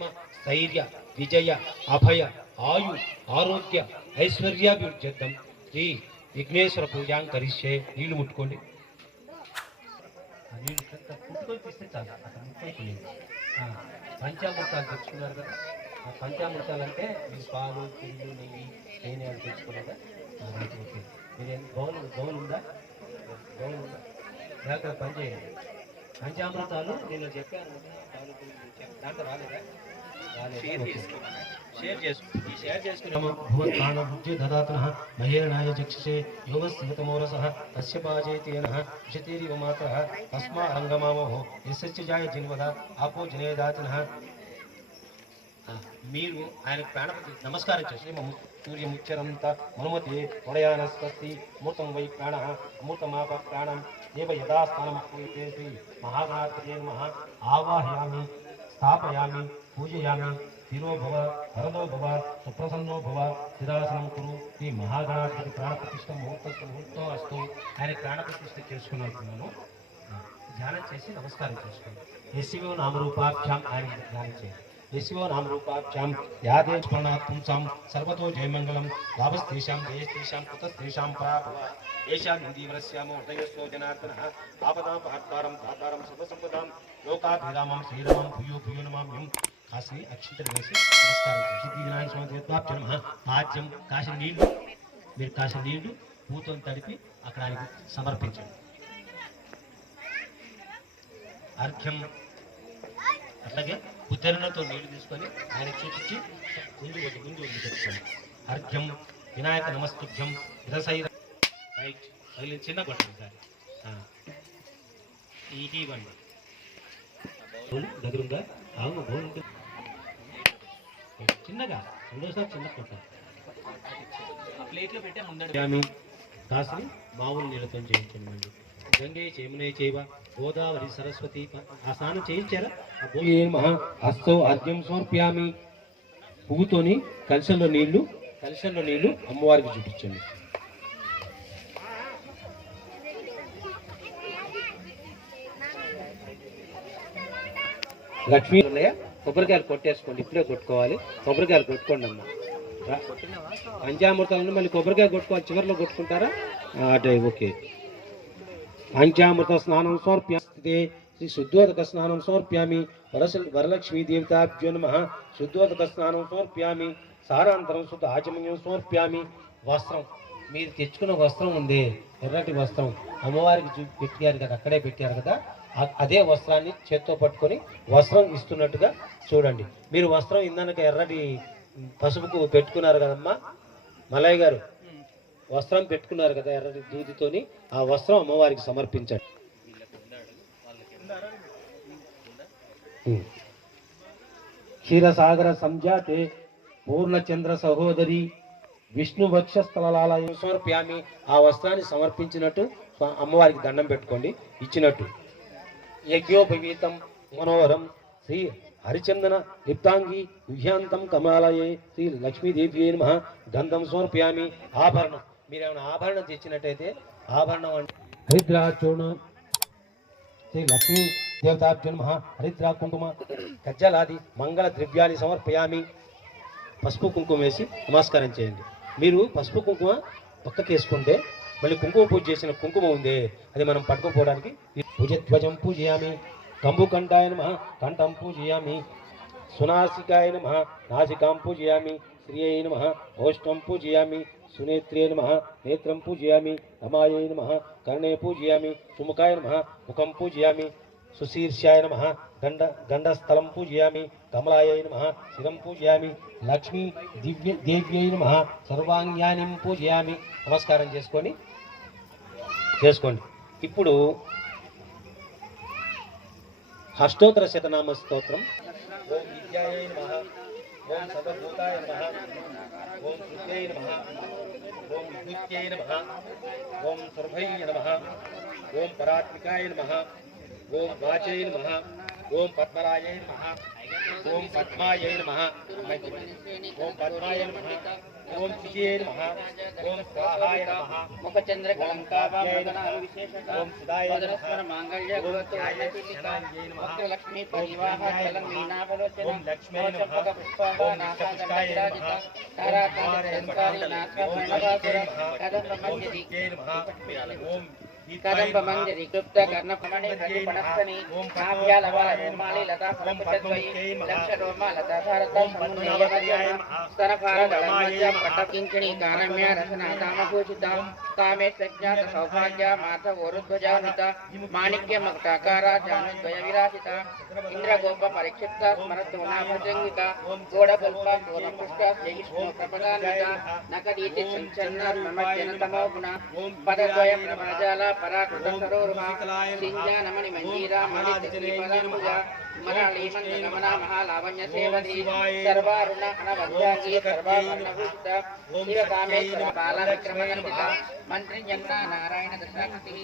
क्षेम स्थैर्य विजय अभय आयु आरोग्य ऐश्वर्याभिवृद्ध्यर्थं श्री विघ्नेश्वर पूजां करिष्ये नीళ్ళు ముట్టుకోండి నీళ్ళు పుట్టుకొని తీస్తే చాలు అక్కడ ముట్టుకోలేదు పంచామృతాలు తెచ్చుకున్నారు కదా ఆ పంచామృతాలు అంటే మీరు పాలు పెరుగు నెయ్యి తేనె అని తెచ్చుకున్నారా ఓకే మీరు గౌన్ ఉందా దాంట్లో పని చేయండి పంచామృతాలు నేను చెప్పాను దాంట్లో రాలేదా షేర్ చేసుకుని దదాతనః మహేరణాయ చక్షుషే యోగస్థితమోరసః తస్య పాజేతేనః విశతేరివ మాతరః తస్మా రంగమామోః యస్య జాయ జిన్వద ఆపో జనేదాతనః మీరు ఆయన ప్రాణపతి నమస్కారం చేసి సూర్యముచ్చరంత మనుమతి వడయానస్వస్తి మూర్తం వై ప్రాణ అమృతమాప ప్రాణం దేవ యథాస్థానమూర్తే శ్రీ మహాగణాధిపతయే నమః ఆవాహయామి స్థాపయామి పూజయామి స్థిరో భవ వరదో భవ సుప్రసన్నో భవ స్థిరాసనం కురు ఈ మహాగణాధిపతి ప్రాణప్రతిష్ఠ ముహూర్తం అస్తు ఆయన ప్రాణప్రతిష్ఠ చేసుకున్నాను ధ్యానం చేసి నమస్కారం చేసుకోండి యశివో నామరూపాభ్యాం ఆయన ధ్యానం చేయండి यशिवो नाम रूपाभ्यां यादेव प्रणनात्म साम सर्वतो जयमंगलम लाभस्तेषां जयस्तेषां कुतस्तेषां पराभव येषां हिन्दीवरस्यामो हृदयस्थो जनार्दनः आपदापहर्तारं दातारं सर्वसंपदां लोकाभिरामं श्रीरामं भूयो भूयो नमाम्यं काशी अक्षिंतలు వేసి నమస్కారం చేసి దీనాయ స్వామిత్వాభ్య నమః పాద్యం కాశీ నీళ్లు మీరు కాశీ నీళ్లు పూతో తడిపి అక్కడ ఆయనకు సమర్పించండి అర్ఘ్యం అట్లాగే ఉద్దరణతో నీళ్లు తీసుకొని ఆయన చూపించి ముందు తెచ్చుకోండి అర్ఘ్యం వినాయక నమస్తుభ్యం విరసైర రైట్ చిన్న కొట్టండి సార్ ఇది ఇవ్వండి దగ్గరుందా అవును బోన్ చిన్నగా రెండోసారి చిన్న కొట్టాలి ప్లేట్లో పెట్టే ముందు కాసుని మామూలు నీళ్ళతో చేయించండి గంగే చేమునే చేవ గోదావరి సరస్వతి ఆ స్నానం చేయించారా హస్తో అర్ఘ్యం సమర్ప్యామి పువ్వుతోని కలశంలో నీళ్లు అమ్మవారికి చూపించండి లక్ష్మీ కొబ్బరికాయలు కొట్టేసుకోండి ఇప్పుడే కొట్టుకోవాలి కొబ్బరికాయలు కొట్టుకోండి అమ్మ పంచామృతాలను మళ్ళీ కొబ్బరికాయ కొట్టుకోవాలి చివరిలో కొట్టుకుంటారా అటే ఓకే పంచామృత స్నానం సమర్ప్యామి శ్రీ శుద్ధోదక స్నానం సమర్ప్యామి వరలక్ష్మీ దేవతాభ్యో నమః శుద్ధోదక స్నానం సమర్ప్యామి సారాంతరం శుద్ధ ఆచమన్యం సమర్ప్యామి వస్త్రం మీరు తెచ్చుకున్న వస్త్రం ఉంది ఎర్రటి వస్త్రం అమ్మవారికి పెట్టారు కదా అక్కడే పెట్టారు కదా అదే వస్త్రాన్ని చేత్తో పట్టుకొని వస్త్రం ఇస్తున్నట్టుగా చూడండి మీరు వస్త్రం ఇందాక ఎర్రటి పసుపుకు పెట్టుకున్నారు కదమ్మా మలయ్య గారు వస్త్రం పెట్టుకున్నారు కదా ఎర్రటి దూదితోని ఆ వస్త్రం అమ్మవారికి సమర్పించండి క్షీరసాగర సంజాతే పూర్ణచంద్ర సహోదరి విష్ణు వక్షస్థలాలయం సమర్ప్యామి ఆ వస్త్రాన్ని సమర్పించినట్టు అమ్మవారికి దండం పెట్టుకోండి ఇచ్చినట్టు యజ్ఞోపవీతం మనోహరం శ్రీ హరిచందన లిప్తాంగి విహ్యాంతం కమలాలయే శ్రీ లక్ష్మీదేవ్యే నమః గంధం సమర్ప్యామి ఆభరణం మీరు ఏమైనా ఆభరణం తెచ్చినట్టయితే ఆభరణం అంటే హరిద్రాచూర్ణం శ్రీ లక్ష్మీ దేవతాభ్యో నమః హరిద్రా కుంకుమ కజ్జలాది మంగళ ద్రవ్యాన్ని సమర్పయామి పసుపు కుంకుమ వేసి నమస్కారం చేయండి మీరు పసుపు కుంకుమ పక్కకి వేసుకుంటే మళ్ళీ కుంకుమ పూజ చేసిన కుంకుమ ఉంది అది మనం పట్టుకోపోవడానికి భుజధ్వజం పూజయామి కంబుకంఠాయ నమః కంఠం పూజయామి సునాసికాయ నమః నాసికాం పూజయామి శ్రియై నమః ఓష్టం పూజయామి సునేత్రే నమః నేత్రం పూజయామి రమాయై నమః కర్ణే పూజయామి సుముఖాయ నమః ముఖం పూజయామి సుశీర్షాయ నమః గండస్థలం పూజయామి కమలాయై నమః శిరం పూజయామి లక్ష్మీ దేవ్యై నమః సర్వాంగ్యానిం పూజయామి నమస్కారం చేసుకోండి ఇప్పుడు అష్టోత్తర శతనామ స్తోత్రం ఓం విద్యాయై నమః ఓం సర్వభూతాయ నమః ఓం శుద్ధ్యై నమః ఓం విద్యుత్యై నమః ఓం సర్వై నమః ఓం పరాత్మికాయ నమః ఓం వాచై నమః ఓం పద్మరాయై నమః ఓం పద్మాయై నమః ఓం పద్మాయై నమః ఓం శిఖియై నమః ఓం స్వాహాయ నమః ముఖచంద్ర కలంకాభావన విశేషక ఓం సుధాయ పదరస్మర మాంగళ్య గోత్ర వక్ర లక్ష్మీ పరివాహ చలం మీనాభలోచన ఓం లక్ష్మీ నమః చంపక పుష్పక నాసాదండరాజిత తారాకాంతరంకారి నాసాభరణభాసుర కదంబ మంజరి ఓం కదంబ మంజరి క్లుప్త కర్ణపమణి ప్రతిపణస్థని కావ్యాలవాల రోమాలి లతా ఫలపుటద్వయి లక్ష రోమా లతా భారత సమున్నయ స్తనభారదళమధ్య పటకింకిణి కారమ్య రసన కామభూషిత కామే సజ్ఞాత సౌభాగ్య మాధవోరుధ్వజానుత మాణిక్య మకుటాకార జానుద్వయ విరాజిత ఇంద్రగోప పరిక్షిప్త స్మరతోనాభజంగిక గోడగల్ప పూర్ణపృష్ట జయిష్ణు ప్రపదాన్విత నకదీతి సంచన్న మమజ్జన తమో గుణ పదద్వయ ప్రభాజాల పరాకృత సరోరుహ సింజానమణి మంజీరా మణి పదాంబుజ మరాళీ మందనమన మహాలావణ్య సేవధి సర్వారుణ అనవధ్యాగి సర్వావర్ణభూషిత శివకామేశ్వర బాల విక్రమనందిత మంత్రి జన్మ నారాయణ దశాకృతి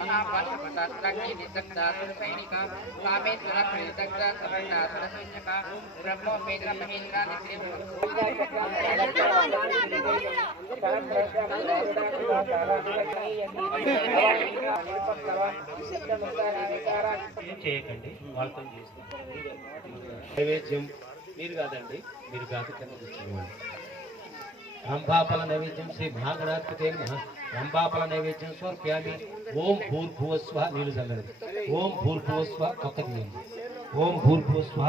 మహాపాశపటాగ్ని నిసక్తాసుర సైనిక కామేశ్వర ప్రియదగ్ధ సభండాసుర సైన్యక బ్రహ్మోపేంద్ర మహేంద్ర ఏం చేయకండి వాళ్ళతో చేస్తాం నైవేద్యం మీరు కాదండి మీరు కాదు కింద కూర్చోవాలి రంభాఫల నైవేద్యం శ్రీ మహాగణాధిపతే నమః రంభాఫల నైవేద్యం స్వర్ప్యామి ఓం భూర్భువస్వ నీళ్ళు చల్లదు ఓం భూర్భువస్వ కొత్తది ఓం భూర్భువస్వ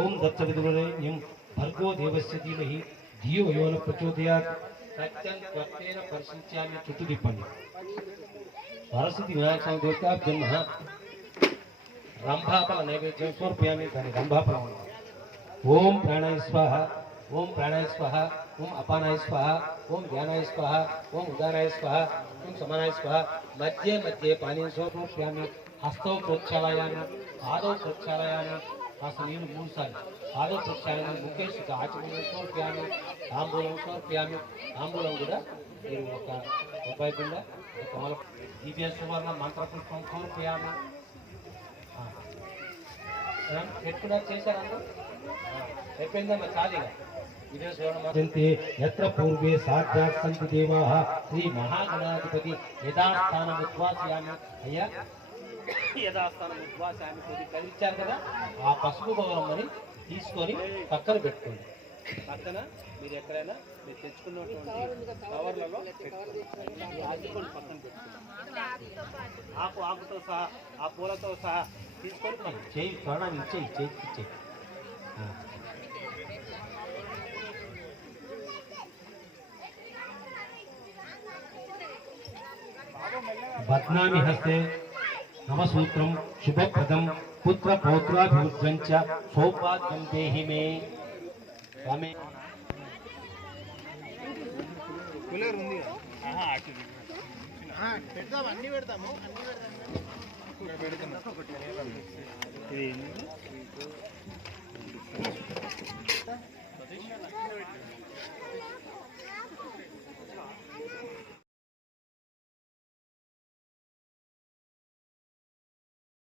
ఓం దత్తవిదురేణ్యం భర్గో దేవస్య ధీమహి ధియో యో న ప్రచోదయాత్ సత్యం త్వత్తేన పరిశించామి చుట్టూ తిప్పండి సరస్వతి వినాయక స్వామి దేవతాభ్యం నమః రంభాఫల నైవేద్యం స్వర్ప్యామి దాని రంభాఫలం ఓం ప్రాణాయ స్వాహ ఓం ప్రాణాయ స్వాహ ఓం అపానాయ స్వాహ ఓం జ్ఞానాయ స్వాహ ఓం ఉదానాయ స్వాహ ఓం సమానాయ స్వాహ మధ్య మధ్య పానీయం సమర్పయామి హస్తౌ ప్రోక్షాళయామి పాదౌ ప్రోక్షాళయామి కాస్త నీళ్ళు 3 సార్లు పాదౌ ప్రోక్షాళయామి ముఖేష్ ఆచమనం సమర్పయామి తాంబూలం సమర్పయామి తాంబూలం కూడా మీరు ఒక రూపాయి కింద ఒక దివ్య సువర్ణ మంత్రపుష్పం సమర్పయామి ఎక్కడ చేశారు అయిపోయిందమ్మా చాలీగా यत्र पूर्वे साक्षात् सन्ति देवाः श्री महागणाधिपति यथास्थानम् उद्वासयामि అయ్యా యథాస్థానం ఉద్వాసామి కొద్ది కలిచారు కదా ఆ పసుపు గౌరమ్మని తీసుకొని పక్కన పెట్టుకోండి పక్కన మీరు ఎక్కడైనా మీరు తెచ్చుకున్నటువంటి కవర్లలో ఆకుకొని పక్కన పెట్టుకోండి ఆకుతో సహా ఆ పూలతో సహా తీసుకొని మనం చేయి ప్రాణాన్ని ఇచ్చేయి చేతికి ఇచ్చేయి बध्नामि हस्ते नवसूत्रं शुभप्रदं पुत्र पौत्राभिवृद्धं च सौभाग्यं देहि मे रमे कूलर ఉంది ఆహా పెడతాం అన్ని పెడతాము ఇది